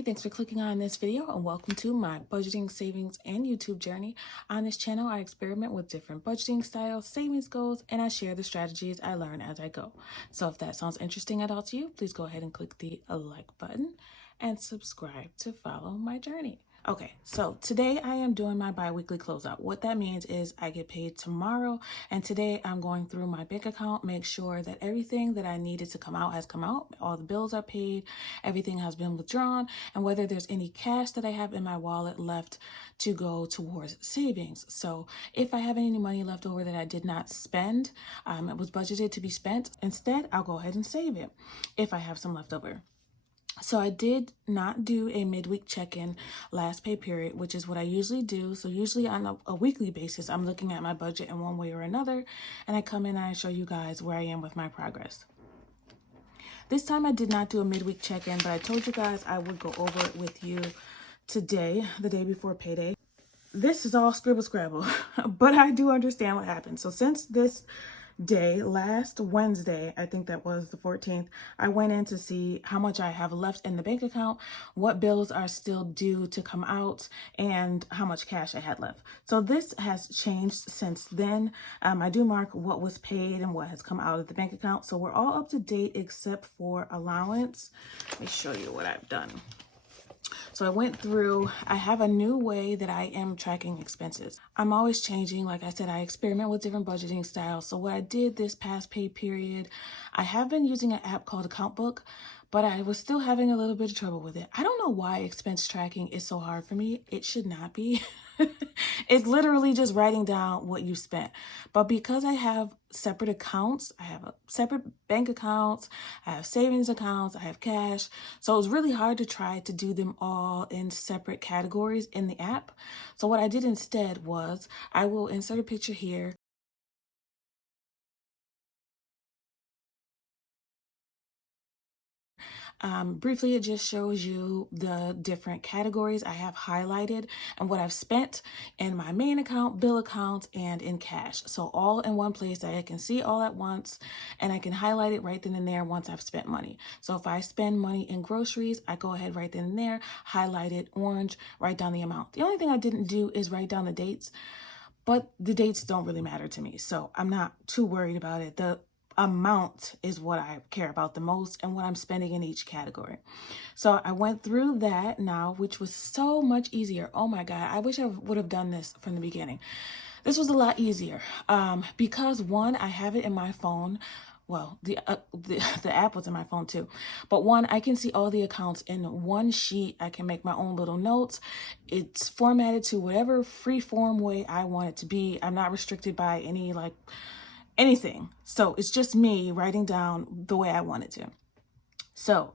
Hey, thanks for clicking on this video and welcome to my budgeting, savings, and YouTube journey. On this channel, I experiment with different budgeting styles, savings goals, and I share the strategies I learn as I go. So if that sounds interesting at all to you, please go ahead and click the like button and subscribe to follow my journey. Okay, so today I am doing my bi-weekly closeout. What that means is I get paid tomorrow, and today I'm going through my bank account, make sure that everything that I needed to come out has come out, all the bills are paid, everything has been withdrawn, and whether there's any cash that I have in my wallet left to go towards savings. So if I have any money left over that I did not spend, it was budgeted to be spent, instead I'll go ahead and save it if I have some left over. So I did not do a midweek check-in last pay period, which is what I usually do. So usually on a weekly basis, I'm looking at my budget in one way or another, and I come in and I show you guys where I am with my progress. This time I did not do a midweek check-in, but I told you guys I would go over it with you today, the day before payday. This is all scribble scrabble, but I do understand what happened. So since this day, last Wednesday, I think that was the 14th, I went in to see how much I have left in the bank account, what bills are still due to come out, and how much cash I had left. So this has changed since then. I do mark what was paid and what has come out of the bank account. So we're all up to date except for allowance. Let me show you what I've done. So I went through, I have a new way that I am tracking expenses. I'm always changing. Like I said, I experiment with different budgeting styles. So what I did this past pay period, I have been using an app called Account Book, but I was still having a little bit of trouble with it. I don't know why expense tracking is so hard for me. It should not be. It's literally just writing down what you spent. But because I have separate accounts, I have a separate bank accounts, I have savings accounts, I have cash. So it was really hard to try to do them all in separate categories in the app. So what I did instead was I will insert a picture here. Briefly, it just shows you the different categories I have highlighted and what I've spent in my main account, bill accounts, and in cash. So all in one place that I can see all at once, and I can highlight it right then and there once I've spent money. So if I spend money in groceries, I go ahead right then and there, highlight it orange, write down the amount. The only thing I didn't do is write down the dates, but the dates don't really matter to me. So I'm not too worried about it. The amount is what I care about the most and what I'm spending in each category. So I went through that now, which was so much easier. Oh my God, I wish I would have done this from the beginning. This was a lot easier because one, I have it in my phone. Well, the app was in my phone too. But one, I can see all the accounts in one sheet. I can make my own little notes. It's formatted to whatever free form way I want it to be. I'm not restricted by anything. So it's just me writing down the way I want it to. So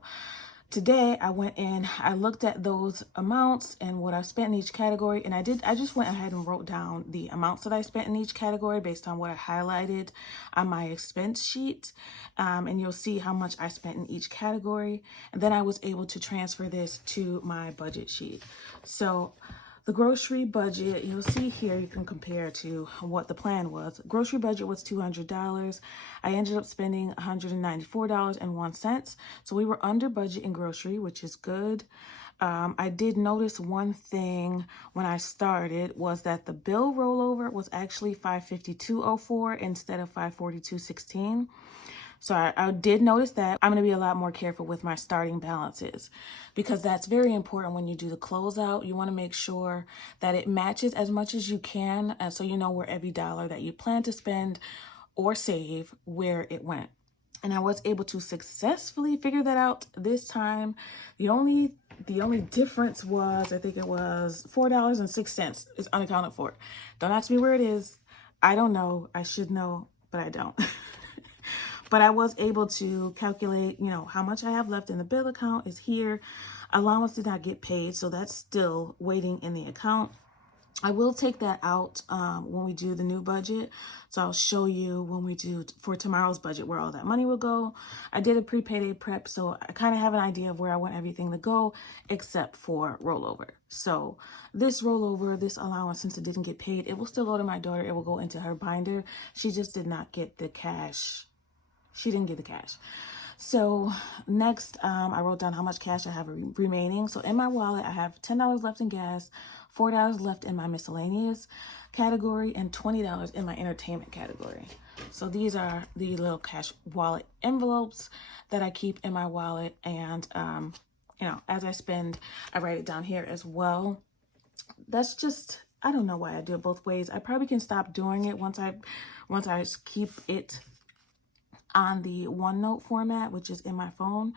today I went in, I looked at those amounts and what I spent in each category, and I just went ahead and wrote down the amounts that I spent in each category based on what I highlighted on my expense sheet. And you'll see how much I spent in each category. And then I was able to transfer this to my budget sheet. So the grocery budget, you'll see here, you can compare to what the plan was. Grocery budget was $200. I ended up spending $194.01. So we were under budget in grocery, which is good. I did notice one thing when I started was that the bill rollover was actually $552.04 instead of $542.16. So I did notice that. I'm going to be a lot more careful with my starting balances because that's very important when you do the closeout. You want to make sure that it matches as much as you can, so you know where every dollar that you plan to spend or save, where it went. And I was able to successfully figure that out this time. The only difference was, I think it was $4.06 is unaccounted for. Don't ask me where it is. I don't know. I should know, but I don't. But I was able to calculate, how much I have left in the bill account is here. Allowance did not get paid, so that's still waiting in the account. I will take that out when we do the new budget. So I'll show you when we do for tomorrow's budget where all that money will go. I did a pre-payday prep, so I kind of have an idea of where I want everything to go except for rollover. So this rollover, this allowance, since it didn't get paid, it will still go to my daughter. It will go into her binder. She just did not get the cash. She didn't get the cash. So next, I wrote down how much cash I have remaining. So in my wallet, I have $10 left in gas, $4 left in my miscellaneous category, and $20 in my entertainment category. So these are the little cash wallet envelopes that I keep in my wallet. And, you know, as I spend, I write it down here as well. That's just, I don't know why I do it both ways. I probably can stop doing it once I keep it on the OneNote format, which is in my phone.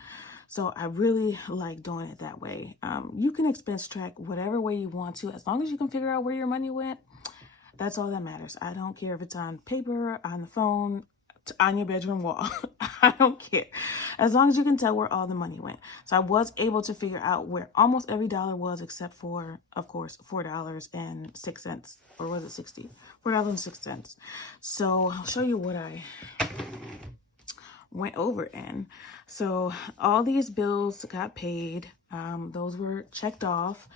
So I really like doing it that way. You can expense track whatever way you want to, as long as you can figure out where your money went. That's all that matters. I don't care if it's on paper, on the phone, on your bedroom wall. I don't care. As long as you can tell where all the money went. So I was able to figure out where almost every dollar was, except for, of course, $4.06. Or was it 60? $4.06. So I'll show you what I went over in. So all these bills got paid. Those were checked off,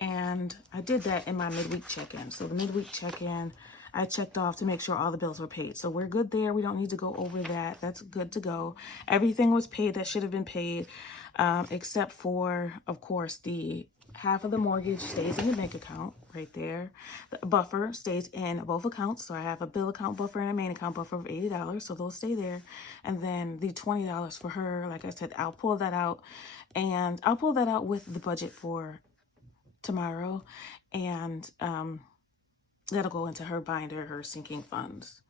and I did that in my midweek check-in. So the midweek check-in, I checked off to make sure all the bills were paid. So we're good there. We don't need to go over that. That's good to go. Everything was paid that should have been paid, except for, of course, the half of the mortgage stays in the bank account right there. The buffer stays in both accounts. So I have a bill account buffer and a main account buffer of $80. So those stay there. And then the $20 for her, like I said, I'll pull that out. And I'll pull that out with the budget for tomorrow. And that'll go into her binder, her sinking funds.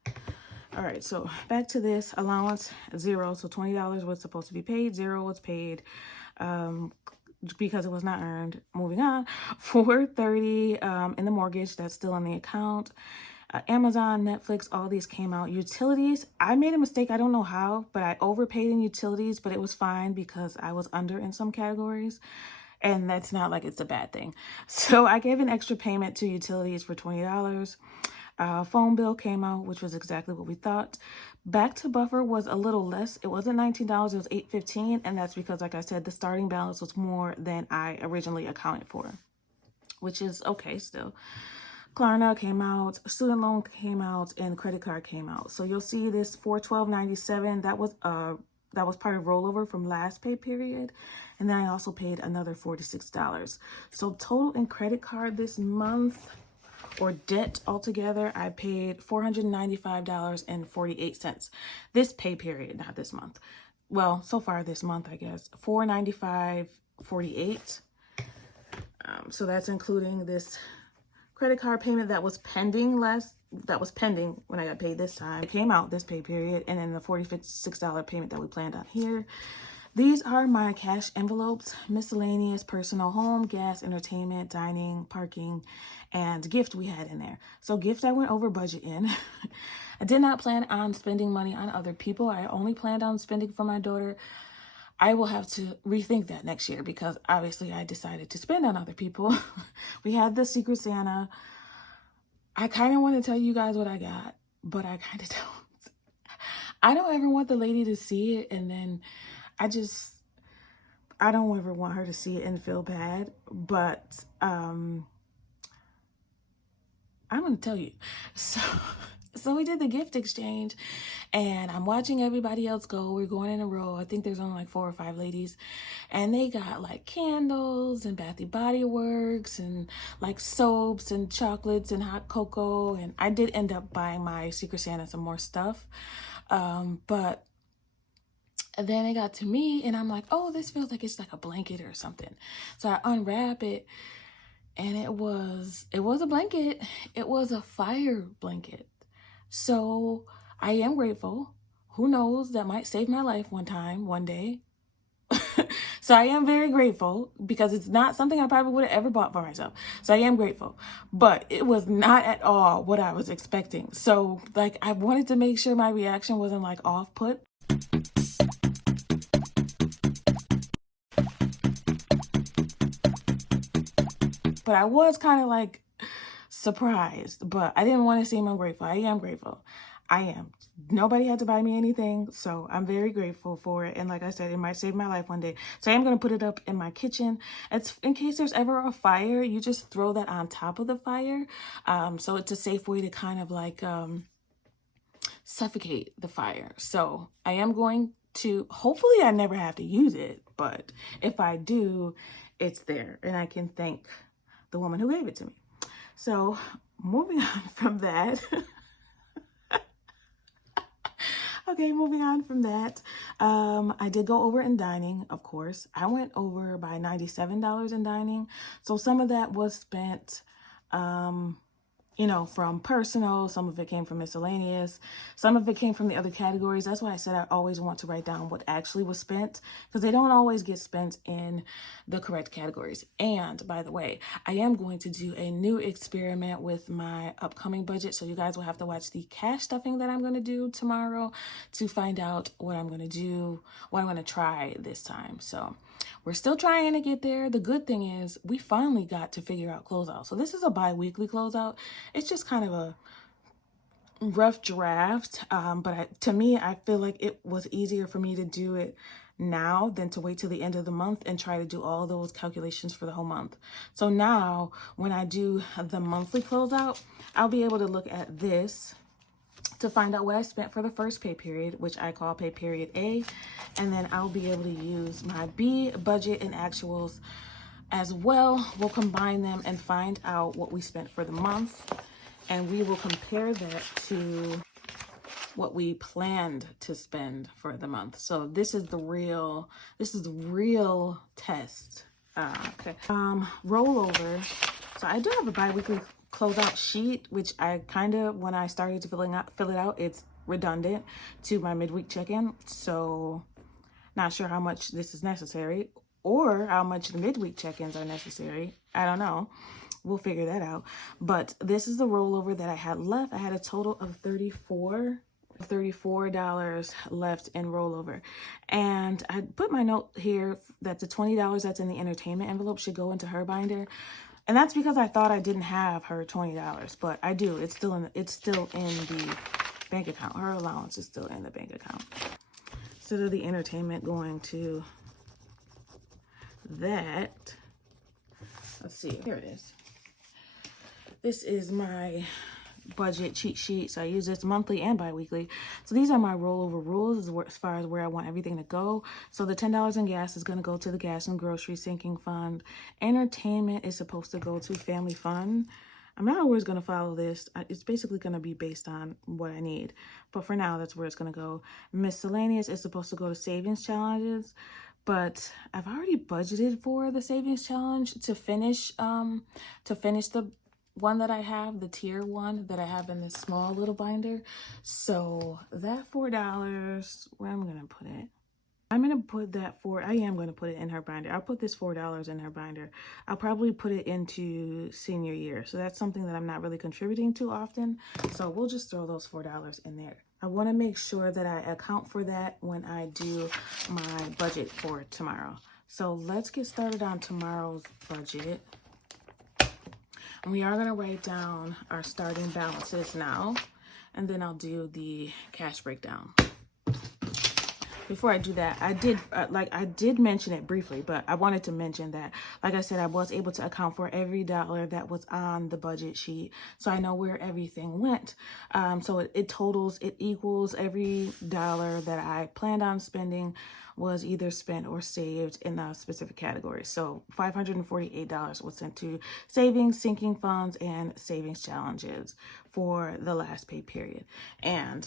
All right, so back to this allowance, $0. So $20 was supposed to be paid, $0 was paid. Because it was not earned. Moving on, $430 in the mortgage, that's still in the account. Amazon, Netflix, all these came out. Utilities, I made a mistake. I don't know how, but I overpaid in utilities, but it was fine because I was under in some categories. And that's not like it's a bad thing. So I gave an extra payment to utilities for $20. Phone bill came out, which was exactly what we thought. Back to buffer was a little less. It wasn't $19, it was $8.15, and that's because, like I said, the starting balance was more than I originally accounted for, which is okay still. Klarna came out, student loan came out, and credit card came out. So you'll see this $412.97. That was part of rollover from last pay period, and then I also paid another $46. So total in credit card this month, or debt altogether, I paid $495.48. This pay period, not this month. Well, so far this month, I guess. $495.48. So that's including this credit card payment that was pending when I got paid this time. It came out this pay period, and then the $46 payment that we planned on here. These are my cash envelopes: miscellaneous, personal, home, gas, entertainment, dining, parking, and gift we had in there. So gift I went over budget in. I did not plan on spending money on other people. I only planned on spending for my daughter. I will have to rethink that next year because obviously I decided to spend on other people. We had the Secret Santa. I kind of want to tell you guys what I got, but I kind of don't. I don't ever want the lady to see it, and then I don't ever want her to see it and feel bad, but I'm going to tell you. So we did the gift exchange, and I'm watching everybody else go. We're going in a row. I think there's only like 4 or 5 ladies, and they got like candles and Bath and Body Works and like soaps and chocolates and hot cocoa. And I did end up buying my Secret Santa some more stuff, but then it got to me, and I'm like, oh, this feels like it's like a blanket or something. So I unwrap it, and it was a blanket. It was a fire blanket. So I am grateful. Who knows, that might save my life one day. So I am very grateful because it's not something I probably would have ever bought for myself. So I am grateful, but it was not at all what I was expecting. So like, I wanted to make sure my reaction wasn't like off put. But I was kind of like surprised, but I didn't want to seem ungrateful. I am grateful. I am. Nobody had to buy me anything, so I'm very grateful for it. And like I said, it might save my life one day. So I am going to put it up in my kitchen. It's in case there's ever a fire, you just throw that on top of the fire. So it's a safe way to kind of like suffocate the fire. So I am going to, hopefully I never have to use it, but if I do, it's there and I can thank the woman who gave it to me. So moving on from that. Okay, moving on from that. I did go over in dining, of course. I went over by $97 in dining. So some of that was spent, you know, from personal, some of it came from miscellaneous, some of it came from the other categories. That's why I said I always want to write down what actually was spent, because they don't always get spent in the correct categories. And by the way, I am going to do a new experiment with my upcoming budget. So you guys will have to watch the cash stuffing that I'm going to do tomorrow to find out what I'm going to do, what I'm going to try this time. So we're still trying to get there. The good thing is we finally got to figure out closeout. So this is a bi-weekly closeout. It's just kind of a rough draft. But to me, I feel like it was easier for me to do it now than to wait till the end of the month and try to do all those calculations for the whole month. So now when I do the monthly closeout, I'll be able to look at this to find out what I spent for the first pay period, which I call pay period A, and then I'll be able to use my B budget and actuals as well. We'll combine them and find out what we spent for the month, and we will compare that to what we planned to spend for the month. So this is the real test. Okay. Rollover. So I do have a bi-weekly closeout sheet, which I kind of, when I started to fill it out, it's redundant to my midweek check-in. So not sure how much this is necessary or how much the midweek check-ins are necessary. I don't know. We'll figure that out. But this is the rollover that I had left. I had a total of $34 left in rollover. And I put my note here that the $20 that's in the entertainment envelope should go into her binder. And that's because I thought I didn't have her $20, but I do. It's still in the bank account. Her allowance is still in the bank account. Instead of the entertainment going to that, let's see, here it is. This is my budget cheat sheet. So I use this monthly and bi-weekly. So these are my rollover rules as far as where I want everything to go. So the $10 in gas is going to go to the gas and grocery sinking fund. Entertainment is supposed to go to family fund. I'm not always going to follow this. It's basically going to be based on what I need. But for now, that's where it's going to go. Miscellaneous is supposed to go to savings challenges. But I've already budgeted for the savings challenge to finish the one that I have, the tier one that I have in this small little binder. So that $4, where I'm going to put it? I'm going to put that I am going to put it in her binder. I'll put this $4 in her binder. I'll probably put it into senior year. So that's something that I'm not really contributing to often. So we'll just throw those $4 in there. I want to make sure that I account for that when I do my budget for tomorrow. So let's get started on tomorrow's budget. And we are going to write down our starting balances now, and then I'll do the cash breakdown. Before I do that, I did mention it briefly, but I wanted to mention that, like I said, I was able to account for every dollar that was on the budget sheet. So I know where everything went. So it equals every dollar that I planned on spending was either spent or saved in a specific category. So $548 was sent to savings, sinking funds, and savings challenges for the last pay period. And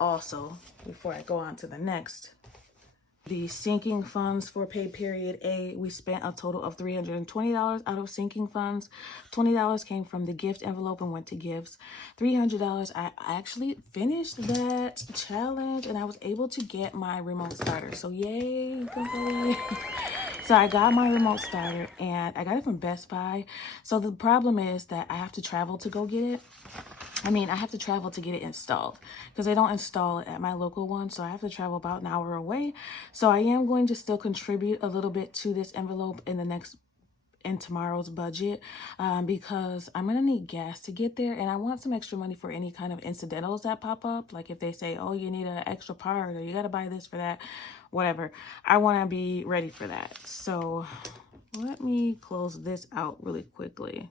also, before I go on to the next, the sinking funds for pay period A, we spent a total of $320 out of sinking funds. $20 came from the gift envelope and went to gifts. $300, I actually finished that challenge and I was able to get my remote starter. So yay, go. So I got my remote starter and I got it from Best Buy. So the problem is that I have to travel to go get it. I have to travel to get it installed because they don't install it at my local one. So I have to travel about an hour away. So I am going to still contribute a little bit to this envelope in tomorrow's budget because I'm going to need gas to get there. And I want some extra money for any kind of incidentals that pop up. Like if they say, oh, you need an extra part or you got to buy this for that, whatever. I want to be ready for that. So let me close this out really quickly.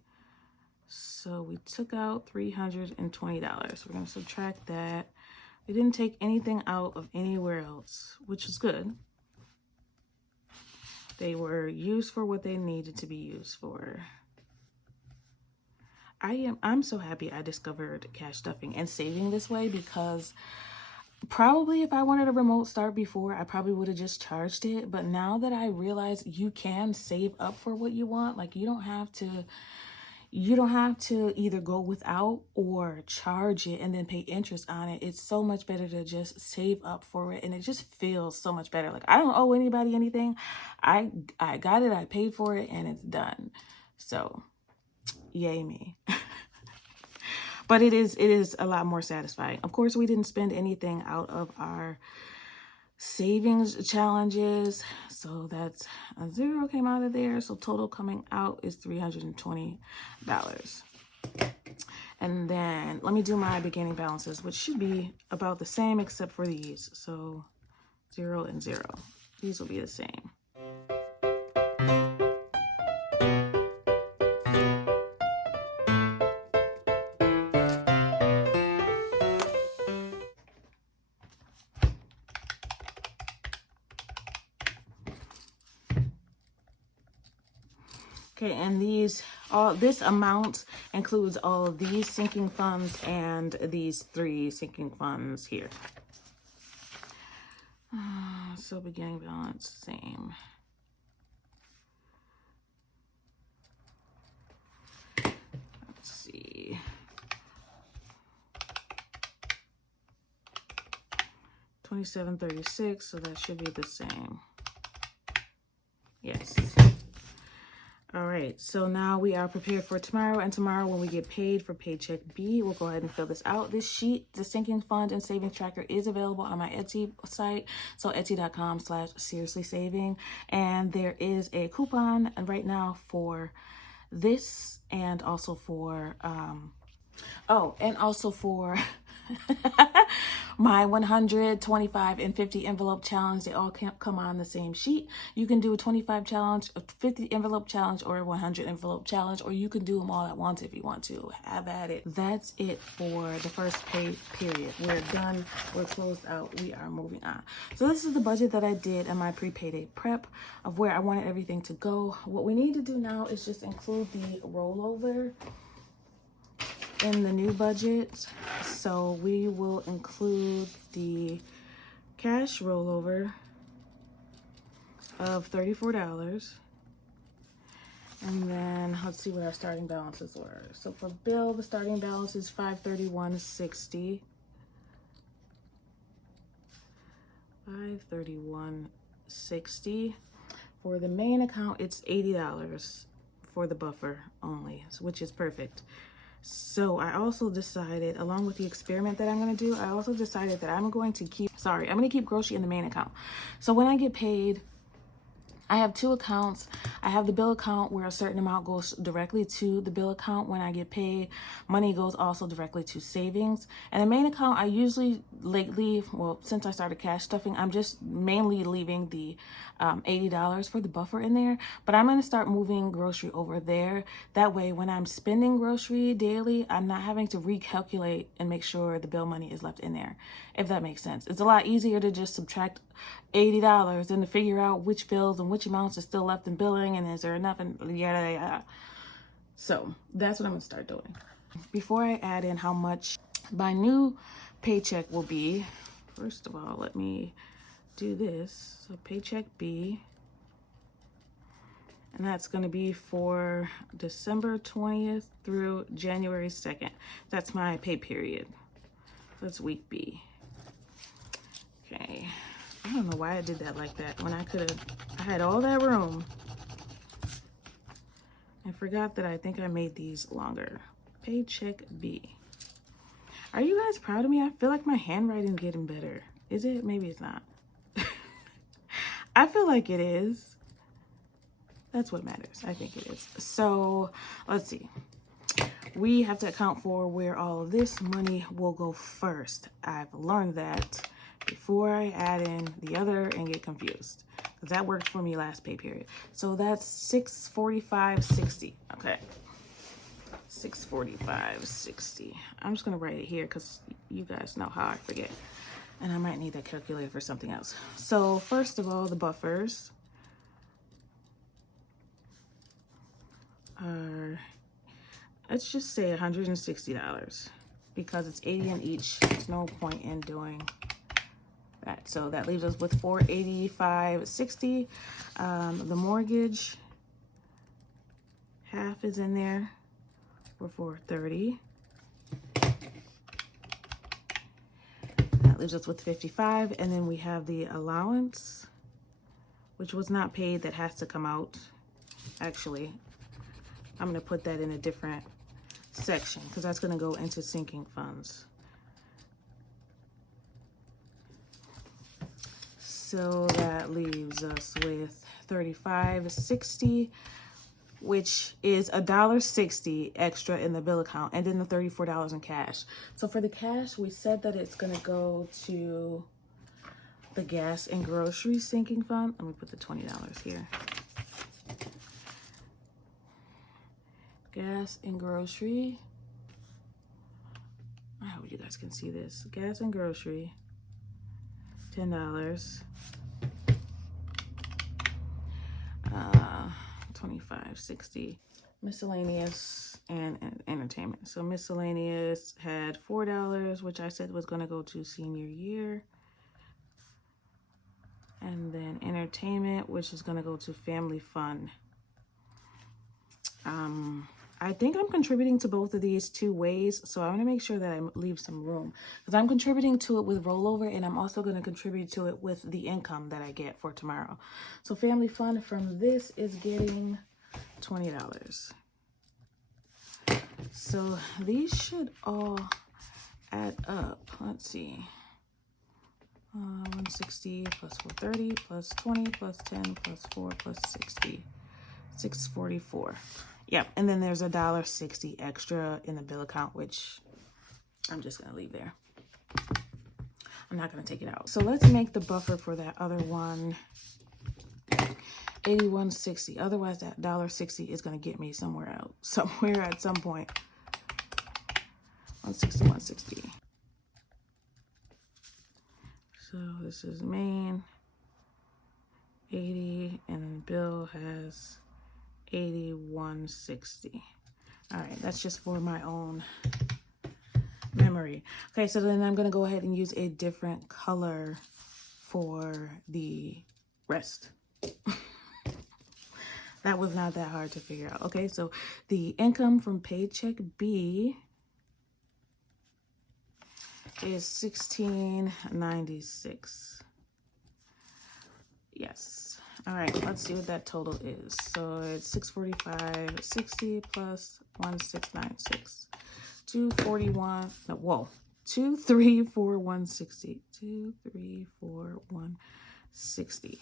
So we took out $320. We're going to subtract that They didn't take anything out of anywhere else, which is good. They were used for what they needed to be used for. I'm so happy I discovered cash stuffing and saving this way, because probably if I wanted a remote start before, I probably would have just charged it. But now that I realize you can save up for what you want, like you don't have to either go without or charge it and then pay interest on it. It's so much better to just save up for it, and it just feels so much better. Like I don't owe anybody anything. I got it, I paid for it, and it's done. So yay me. But it is a lot more satisfying. Of course, we didn't spend anything out of our savings challenges, so that's a 0 came out of there. So total coming out is $320. And then let me do my beginning balances, which should be about the same except for these. So 0 and 0. These will be the same. Okay, and this amount includes all of these sinking funds and these 3 sinking funds here. So beginning balance, same. Let's see. $27.36, so that should be the same. Yes. All right, so now we are prepared for tomorrow, and tomorrow when we get paid for paycheck B, we'll go ahead and fill this out. This sheet, the sinking fund and savings tracker, is available on my Etsy site, so etsy.com/seriouslysaving, and there is a coupon right now for this, and also for my 100, 25, and 50 envelope challenge. They all come on the same sheet. You can do a 25 challenge, a 50 envelope challenge, or a 100 envelope challenge, or you can do them all at once if you want to. Have at it. That's it for the first pay period. We're done. We're closed out. We are moving on. So this is the budget that I did in my pre-payday prep of where I wanted everything to go. What we need to do now is just include the rollover in the new budget. So we will include the cash rollover of $34. And then let's see what our starting balances were. So for bill, the starting balance is $531.60. $531.60. For the main account, it's $80 for the buffer only, which is perfect. So I also decided, along with the experiment that I'm going to do, I also decided that I'm going to keep grocery in the main account. So when I get paid, I have 2 accounts. I have the bill account where a certain amount goes directly to the bill account. When I get paid, money goes also directly to savings. And the main account, I usually lately, well, since I started cash stuffing, I'm just mainly leaving the $80 for the buffer in there. But I'm going to start moving grocery over there. That way, when I'm spending grocery daily, I'm not having to recalculate and make sure the bill money is left in there, if that makes sense. It's a lot easier to just subtract $80 than to figure out which bills and which amounts are still left in billing, and is there enough, and yada yada. So that's what I'm gonna start doing. Before I add in how much my new paycheck will be, first of all, let me do this. So paycheck B, and that's going to be for December 20th through January 2nd. That's my pay period. That's week B. Okay. I don't know why I did that like that when I had all that room. I forgot that I think I made these longer. Paycheck B. Are you guys proud of me? I feel like my handwriting's getting better. Is it? Maybe it's not. I feel like it is. That's what matters. I think it is. So let's see. We have to account for where all of this money will go first. I've learned that before I add in the other and get confused, because that worked for me last pay period. So that's $645.60. Okay. 645.60. I'm just gonna write it here because you guys know how I forget. And I might need that calculator for something else. So first of all, the buffers are, let's just say $160 because it's 80 in each. There's no point in doing that. So that leaves us with $485.60. The mortgage, half is in there for $430. That leaves us with 55, and then we have the allowance, which was not paid, that has to come out. Actually, I'm going to put that in a different section because that's going to go into sinking funds. So that leaves us with $35.60, which is $1.60 extra in the bill account, and then the $34 in cash. So for the cash, we said that it's gonna go to the gas and grocery sinking fund. Let me put the $20 here. Gas and grocery. I hope you guys can see this. Gas and grocery, $10. 25.60. Miscellaneous and entertainment. So miscellaneous had $4, which I said was going to go to senior year. And then entertainment, which is going to go to family fun. I think I'm contributing to both of these two ways, so I'm going to make sure that I leave some room, because I'm contributing to it with rollover, and I'm also going to contribute to it with the income that I get for tomorrow. So family fun from this is getting $20. So these should all add up. Let's see. 160 plus 430 plus 20 plus 10 plus 4 plus 60. 644. Yep, and then there's $1.60 extra in the bill account, which I'm just gonna leave there. I'm not gonna take it out. So let's make the buffer for that other one $81.60. Otherwise, that $1.60 is gonna get me somewhere at some point. 160, 160. So this is main 80, and then bill has 81.60. All right, that's just for my own memory. Okay, so then I'm gonna go ahead and use a different color for the rest. That was not that hard to figure out. Okay, so the income from paycheck B is $16.96. Yes. All right, let's see what that total is. So it's $645.60 plus 1696. 241. No, whoa. 234,160. 234,160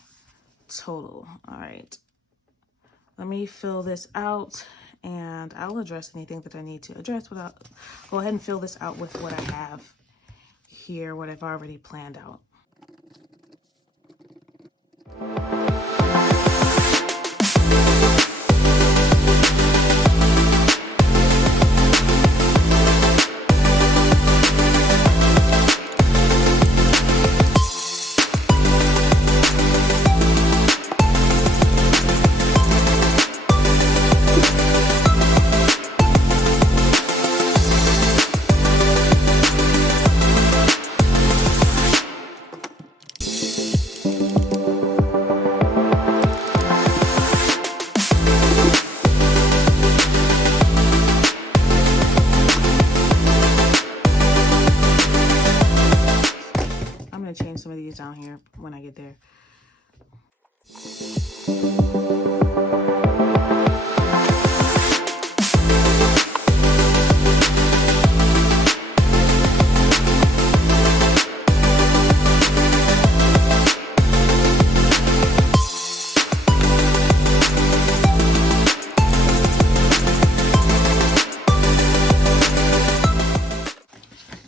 total. All right. Let me fill this out, and I'll address anything that I need to address. Go ahead and fill this out with what I have here, what I've already planned out. Change some of these down here when I get there.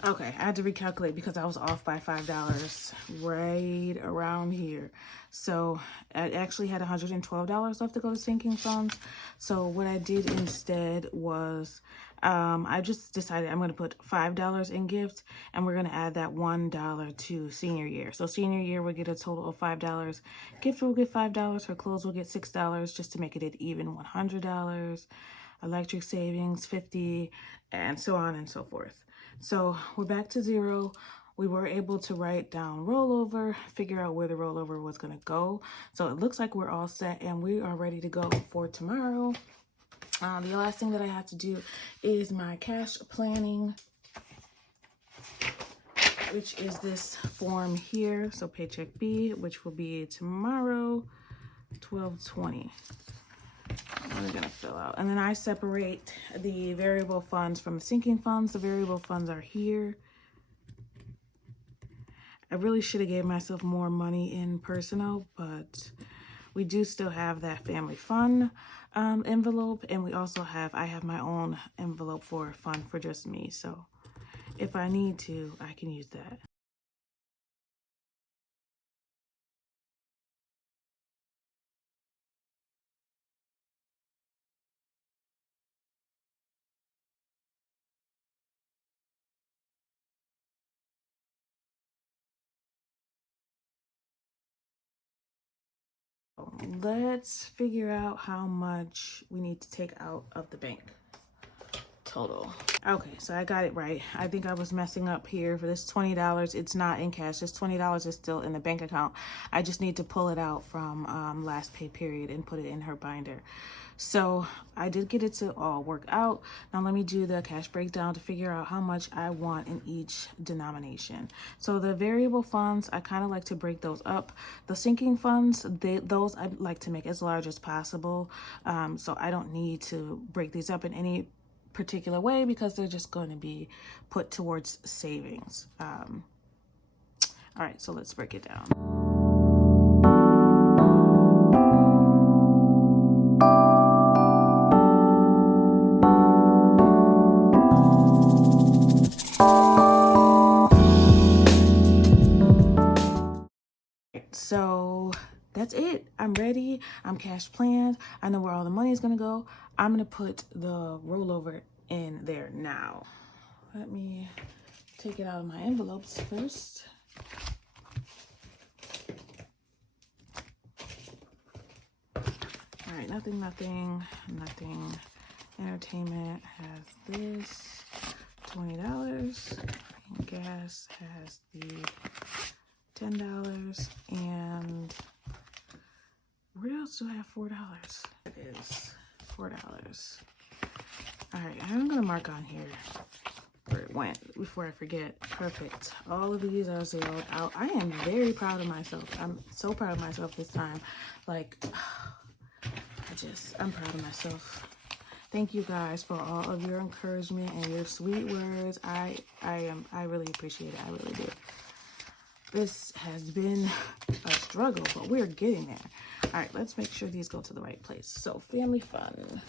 Okay, I had to recalculate because I was off by $5 right around here. So I actually had $112 left to go to sinking funds. So what I did instead was I just decided I'm going to put $5 in gift, and we're going to add that $1 to senior year. So senior year will get a total of $5. Gift will get $5. Her clothes will get $6, just to make it an even $100. Electric savings, $50, and so on and so forth. So we're back to zero. We were able to write down rollover, figure out where the rollover was going to go. So it looks like we're all set and we are ready to go for tomorrow. The last thing that I have to do is my cash planning, which is this form here. So paycheck B, which will be tomorrow, 12/20. I'm gonna fill out, and then I separate the variable funds from the sinking funds. The variable funds are here. I really should have gave myself more money in personal, but we do still have that family fun envelope, and we also I have my own envelope for fun for just me. So if I need to, I can use that. Let's figure out how much we need to take out of the bank total. Okay, so I got it right. I think I was messing up here for this $20. It's not in cash. This $20 is still in the bank account. I just need to pull it out from last pay period and put it in her binder. So I did get it to all work out. Now let me do the cash breakdown to figure out how much I want in each denomination. So the variable funds, I kind of like to break those up. The sinking funds, those I like to make as large as possible. So I don't need to break these up in any particular way because they're just going to be put towards savings. All right, so let's break it down. So that's it. I'm ready. I'm cash planned. I know where all the money is going to go. I'm going to put the rollover in there now. Let me take it out of my envelopes first. All right, nothing. Entertainment has this, $20. And gas has the $10. And where else do I have $4? It is $4. All right, I'm gonna mark on here where it went before I forget. Perfect. All of these are zeroed out. I am very proud of myself. I'm so proud of myself this time. Like, I'm proud of myself. Thank you guys for all of your encouragement and your sweet words. I really appreciate it. I really do. This has been a struggle, but we're getting there. All right, let's make sure these go to the right place. So family fun,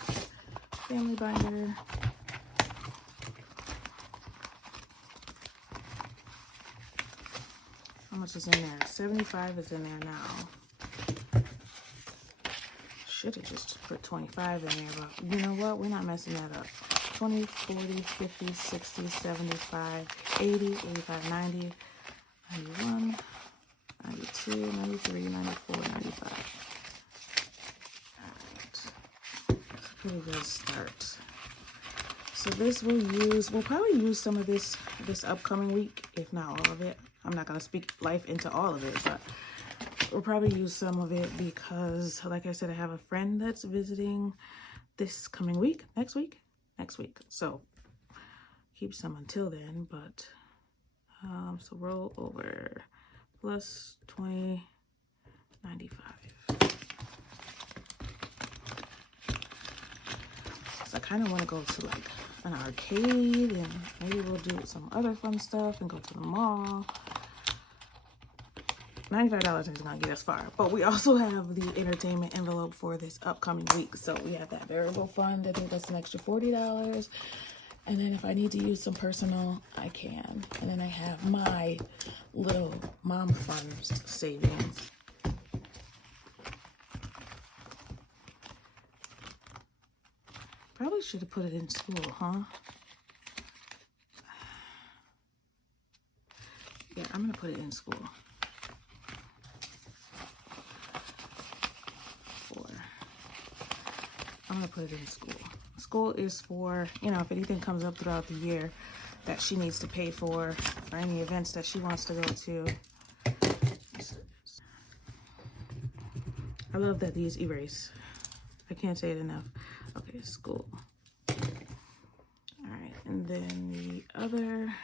family binder. How much is in there? 75 is in there now. Should have just put 25 in there, but you know what? We're not messing that up. 20, 40, 50, 60, 75, 80, 85, 90, 91, 92, 93, 94, 95. All right. That's a pretty good start. So this we'll probably use some of this upcoming week, if not all of it. I'm not going to speak life into all of it, but we'll probably use some of it because, like I said, I have a friend that's visiting this coming week, next week. So keep some until then, but so roll over plus 20, 95. So I kind of want to go to like an arcade, and maybe we'll do some other fun stuff and go to the mall. $95 isn't gonna get us far, but we also have the entertainment envelope for this upcoming week. So we have that variable fund. I think that's an extra $40. And then if I need to use some personal, I can. And then I have my little mom funds savings. Probably should have put it in school, huh? Yeah, I'm gonna put it in school. 4. I'm gonna put it in school. School is for, you know, if anything comes up throughout the year that she needs to pay for, or any events that she wants to go to. I love that these erase. I can't say it enough. Okay, school. All right, and then the other.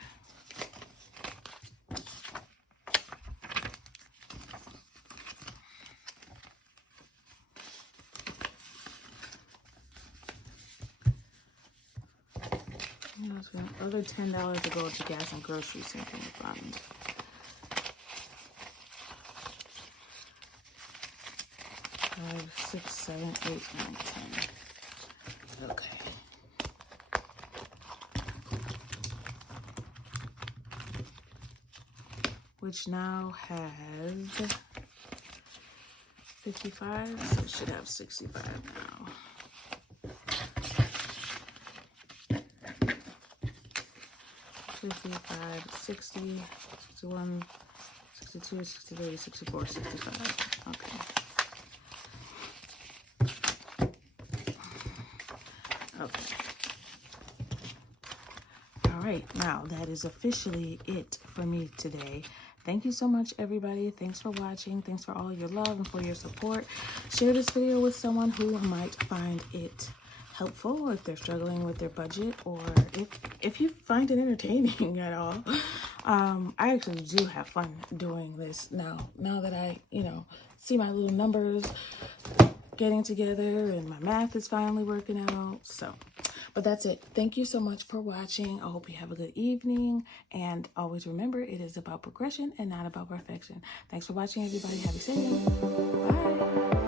Other $10 to go to gas and grocery sinking fund. Five, 6, 7, 8, 9, 10. Okay. Which now has 55, so it should have 65 now. 55, 60, 61, 62, 63, 64, 65. Okay. Okay. All right, now that is officially it for me today. Thank you so much, everybody. Thanks for watching. Thanks for all your love and for your support. Share this video with someone who might find it helpful if they're struggling with their budget, or if you find it entertaining at all. I actually do have fun doing this now that I, you know, see my little numbers getting together and my math is finally working out. So, but that's it. Thank you so much for watching. I hope you have a good evening, and always remember, it is about progression and not about perfection. Thanks for watching, everybody. Happy saving. Bye.